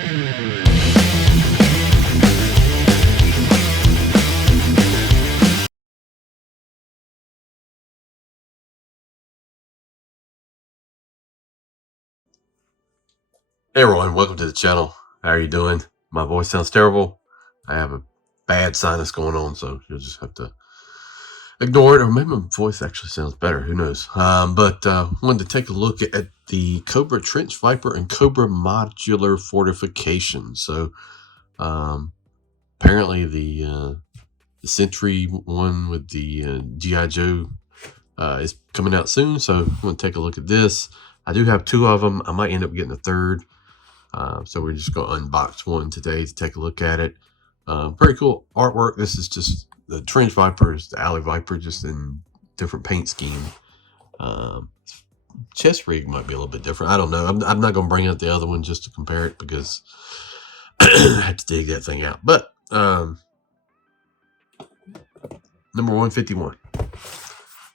Hey everyone, welcome to the channel. How are you doing? My voice sounds terrible. I have a bad sinus going on, so you'll just have to ignore it, or maybe my voice actually sounds better. Who knows? But wanted to take a look at the Cobra Trench Viper and Cobra Modular Fortification. So apparently the Sentry one with the G.I. Joe is coming out soon, so I'm going to take a look at this. I do have two of them. I might end up getting a third. So we're just going to unbox one today to take a look at it. Pretty cool artwork. This is just the Trench Viper, is the Alley Viper, just in different paint scheme. Chest rig might be a little bit different. I don't know. I'm not going to bring out the other one just to compare it, because I have to dig that thing out. But number 151.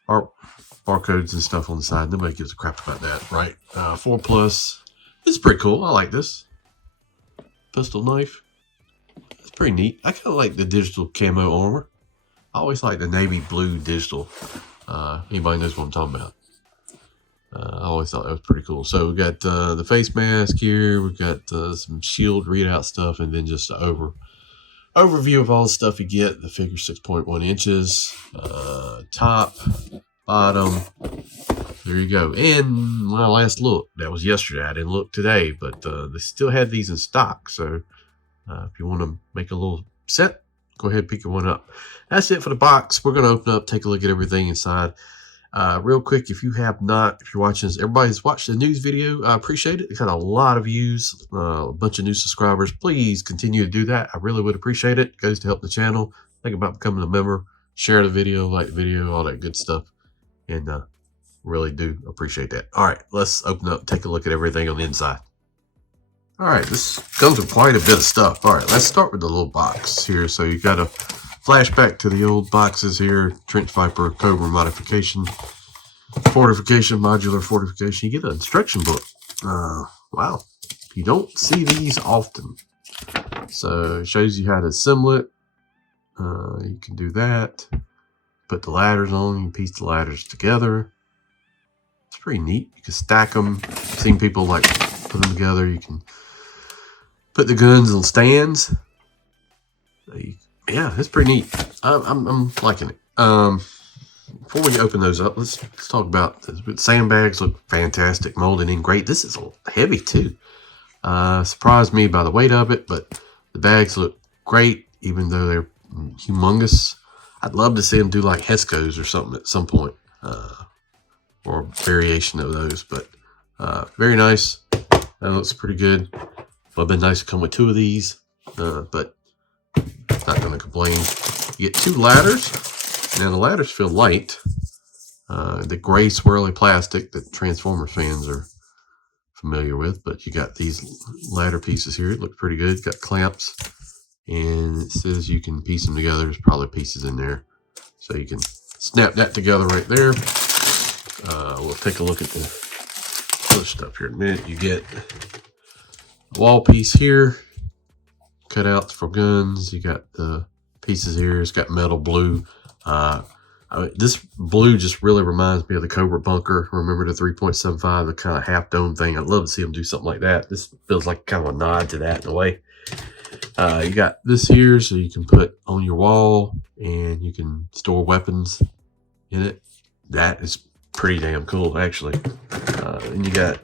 Barcodes and stuff on the side. Nobody gives a crap about that, right? 4+. This is pretty cool. I like this. Pistol knife. It's pretty neat. I kind of like the digital camo armor. I always like the navy blue digital. Anybody knows what I'm talking about. I always thought that was pretty cool. So we got the face mask here. We've got some shield readout stuff, and then just an overview of all the stuff you get. The figure 6.1 inches. Top, bottom. There you go. And when I last looked, that was yesterday. I didn't look today, but they still had these in stock. So if you want to make a little set, go ahead and pick one up. That's it for the box. We're going to open up, take a look at everything inside. Real quick, if you're watching this, everybody's watched the news video. I appreciate it. It's got a lot of views, a bunch of new subscribers. Please continue to do that. I really would appreciate it. It goes to help the channel. Think about becoming a member. Share the video, like the video, all that good stuff. And really do appreciate that. All right, let's open up, take a look at everything on the inside. All right, this comes with quite a bit of stuff. All right, let's start with the little box here. So you got a flashback to the old boxes here. Trench Viper, Cobra Modification, Fortification, Modular Fortification. You get an instruction book. Wow, you don't see these often. So it shows you how to assemble it. You can do that. Put the ladders on, you can piece the ladders together. It's pretty neat. You can stack them. I've seen people like put them together. You can put the guns on stands. Yeah, it's pretty neat. I'm liking it. Before we open those up, let's talk about this. Sandbags look fantastic, molded in great. This is heavy too. Surprised me by the weight of it, but the bags look great, even though they're humongous. I'd love to see them do like Hescos or something at some point, or a variation of those. But very nice. That looks pretty good. Would have been nice to come with two of these, but not going to complain. You get two ladders. Now the ladders feel light. The gray swirly plastic that Transformers fans are familiar with, but you got these ladder pieces here. It looks pretty good. Got clamps. And it says you can piece them together. There's probably pieces in there, so you can snap that together right there. We'll take a look at the other stuff here in a minute. You get a wall piece here, cutouts for guns. You got the pieces here. It's got metal blue. This blue just really reminds me of the Cobra bunker. Remember the 3.75, the kind of half dome thing? I'd love to see them do something like that. This feels like kind of a nod to that in a way. You got this here, so you can put on your wall, and you can store weapons in it. That is pretty damn cool, actually. And you got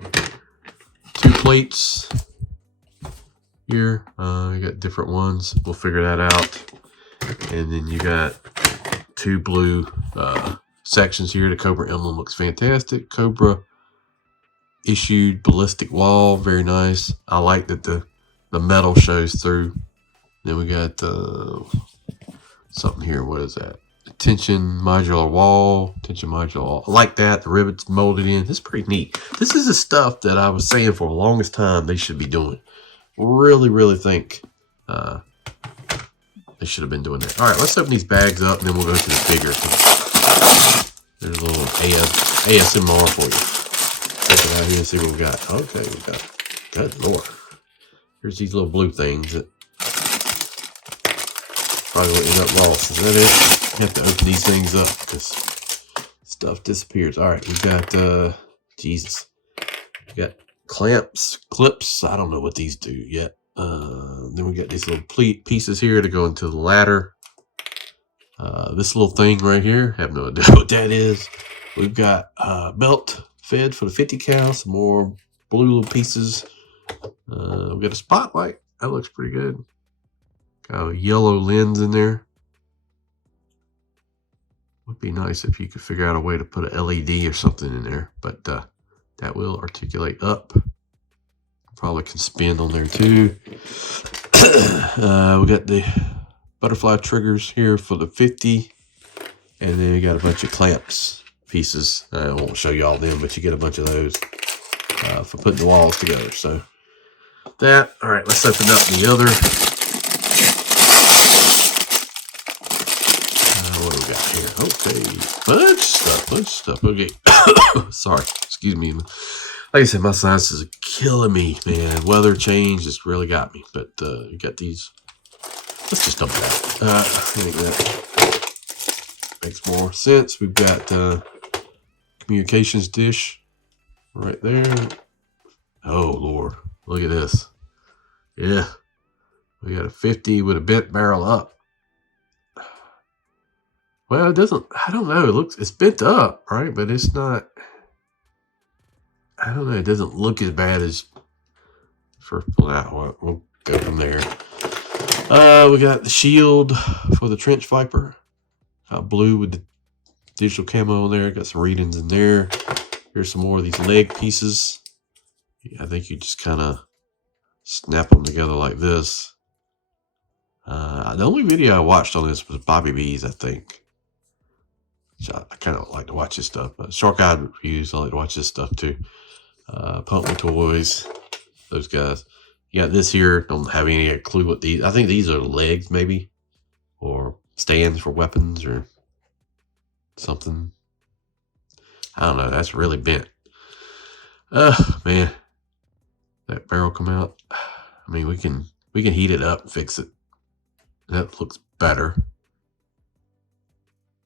two plates here. You got different ones. We'll figure that out. And then you got two blue sections here. The Cobra emblem looks fantastic. Cobra issued ballistic wall, very nice. I like that the metal shows through. Then we got something here. What is that? Tension modular wall. Tension modular wall. I like that. The rivets molded in. This is pretty neat. This is the stuff that I was saying for the longest time they should be doing. Really think they should have been doing that. All right, let's open these bags up, and then we'll go to the figure. There's a little ASMR for you. Check it out here and see what we got. Okay, we got, good lord. Here's these little blue things that probably will end up lost. Is that it? You have to open these things up because stuff disappears. All right, we've got Jesus. We got clamps, clips. I don't know what these do yet. Then we got these little pieces here to go into the ladder. This little thing right here, have no idea what that is. We've got belt fed for the 50 cal, some more blue little pieces. We've got a spotlight. That looks pretty good. Got a yellow lens in there. Would be nice if you could figure out a way to put an LED or something in there, but that will articulate up. Probably can spin on there too. We got the butterfly triggers here for the 50, and then we got a bunch of clamps pieces. I won't show you all them, but you get a bunch of those for putting the walls together. So that, all right, let's open up the other. What do we got here? Okay, bunch of stuff. Okay, sorry, excuse me. Like I said, my sinuses are killing me, man. Weather change has really got me. But you got these. Let's just dump that. I think that makes more sense. We've got communications dish right there. Oh, Lord. Look at this. Yeah. We got a 50 with a bent barrel up. Well, it doesn't, I don't know. It's bent up, right? But it's not, I don't know. It doesn't look as bad as first pull out. We'll go from there. We got the shield for the trench viper. Blue with the digital camo in there. Got some readings in there. Here's some more of these leg pieces. I think you just kind of snap them together like this. The only video I watched on this was Bobby B's, I think. I kind of like to watch this stuff. Shark Eye Reviews, I like to watch this stuff too. Pump Me Toys, those guys. You got this here. Don't have any clue what these. I think these are legs, maybe, or stands for weapons or something. I don't know. That's really bent. Man, that barrel come out. I mean, we can heat it up and fix it. That looks better.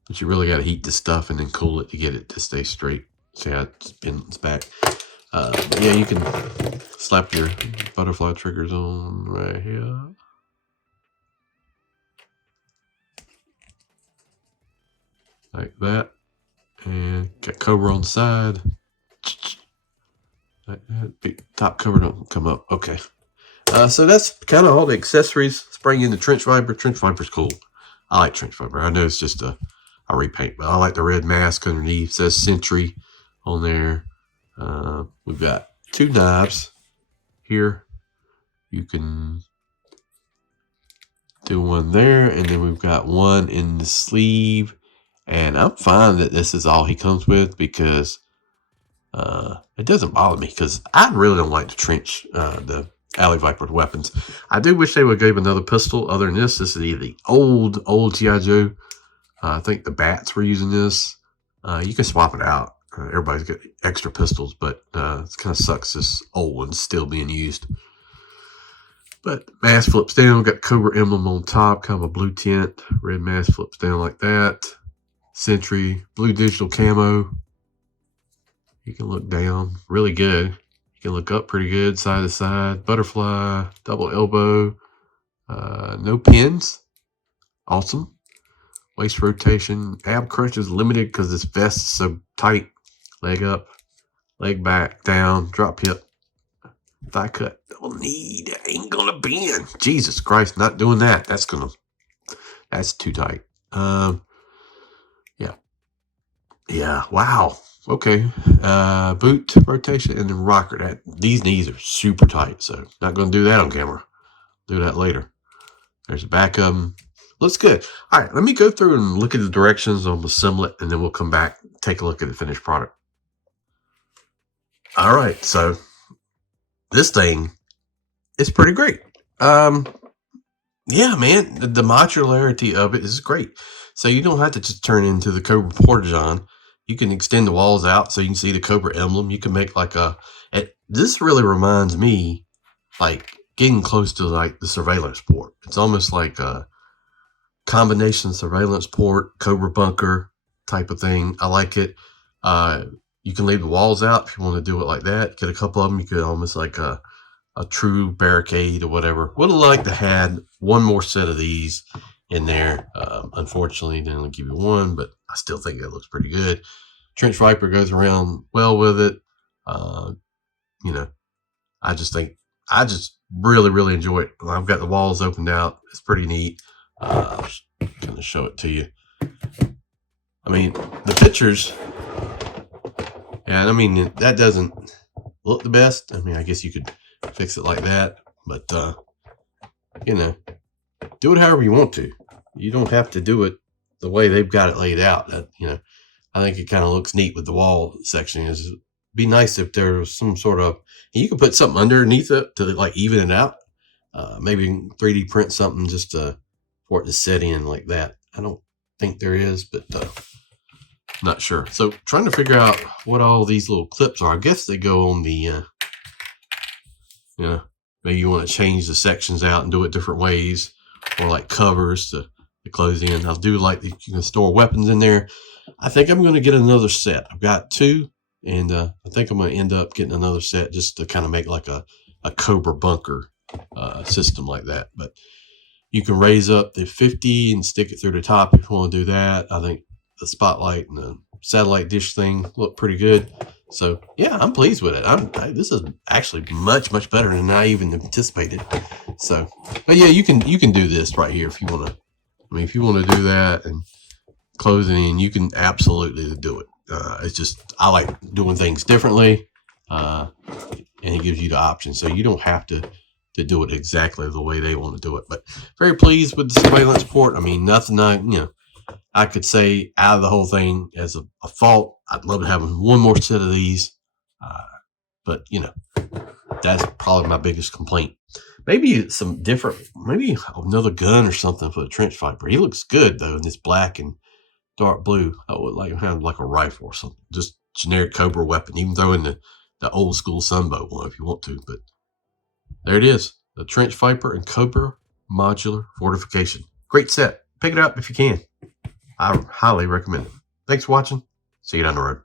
But you really got to heat this stuff and then cool it to get it to stay straight. See how it spins back. But yeah, you can slap your butterfly triggers on right here. Like that. And got Cobra on the side. Like that. Big top cover don't come up. Okay. So that's kind of all the accessories. Let's bring in the trench viper. Trench viper's cool. I like trench viper. I know it's just a repaint, but I like the red mask underneath. It says Sentry on there. We've got 2 knives here. You can do one there, and then we've got one in the sleeve. And I'm fine that this is all he comes with because it doesn't bother me because I really don't like to trench the Alley Viper weapons. I do wish they would give another pistol other than this. This is the old G.I. Joe. I think the Bats were using this. You can swap it out. Everybody's got extra pistols, but it kind of sucks this old one's still being used. But mask flips down. Got Cobra emblem on top, kind of a blue tint. Red mask flips down like that. Sentry, blue digital camo. You can look down really good. You can look up pretty good, side to side. Butterfly, double elbow. No pins. Awesome. Waist rotation. Ab crunch is limited because this vest is so tight. Leg up, leg back, down, drop hip. Thigh cut. Double knee. That ain't gonna bend. Jesus Christ, not doing that. That's too tight. Yeah. Wow. Okay. Boot rotation and then rocker. These knees are super tight, so not gonna do that on camera. Do that later. There's the back of them. Looks good. All right, let me go through and look at the directions on the assembly it, and then we'll come back and take a look at the finished product. All right, so this thing is pretty great. Yeah, man, the modularity of it is great. So you don't have to just turn into the Cobra Portageon. You can extend the walls out so you can see the Cobra emblem. You can make like this really reminds me, like getting close to like the surveillance port. It's almost like a combination surveillance port, Cobra bunker type of thing. I like it. You can leave the walls out if you want to do it like that. Get a couple of them. You could almost like a true barricade or whatever. Would have liked to had one more set of these in there. Unfortunately, they only give you one, but I still think it looks pretty good. Trench Viper goes around well with it. You know, I just really enjoy it. I've got the walls opened out. It's pretty neat. I'll kind of show it to you. I mean, the pictures, and I mean, that doesn't look the best. I mean, I guess you could fix it like that, but you know, do it however you want to. You don't have to do it the way they've got it laid out. That, you know, I think it kind of looks neat with the wall section. Is be nice if there was some sort of, you could put something underneath it to like even it out. Maybe 3D print something just for it to set in like that. I don't think there is, but not sure. So trying to figure out what all these little clips are. I guess they go on the, you know, maybe you want to change the sections out and do it different ways, or like covers to close in. I do like that you can store weapons in there. I think I'm going to get another set. I've got two, and I think I'm going to end up getting another set just to kind of make like a Cobra bunker system like that. But you can raise up the 50 and stick it through the top if you want to do that. I think the spotlight and the satellite dish thing look pretty good. So yeah, I'm pleased with it. This is actually much better than I even anticipated. So, but yeah, you can do this right here if you want to. I mean, if you want to do that and close it in, you can absolutely do it. It's just, I like doing things differently, and it gives you the option, so you don't have to do it exactly the way they want to do it. But very pleased with the surveillance port. I mean, nothing I could say out of the whole thing as a fault. I'd love to have one more set of these, but you know, that's probably my biggest complaint. Maybe some different, maybe another gun or something for the Trench Viper. He looks good though in this black and dark blue. I would like have like a rifle or something, just generic Cobra weapon. Even throw in the old school Sunbow one if you want to. But there it is, the Trench Viper and Cobra Modular Fortification. Great set. Pick it up if you can. I highly recommend it. Thanks for watching. See you down the road.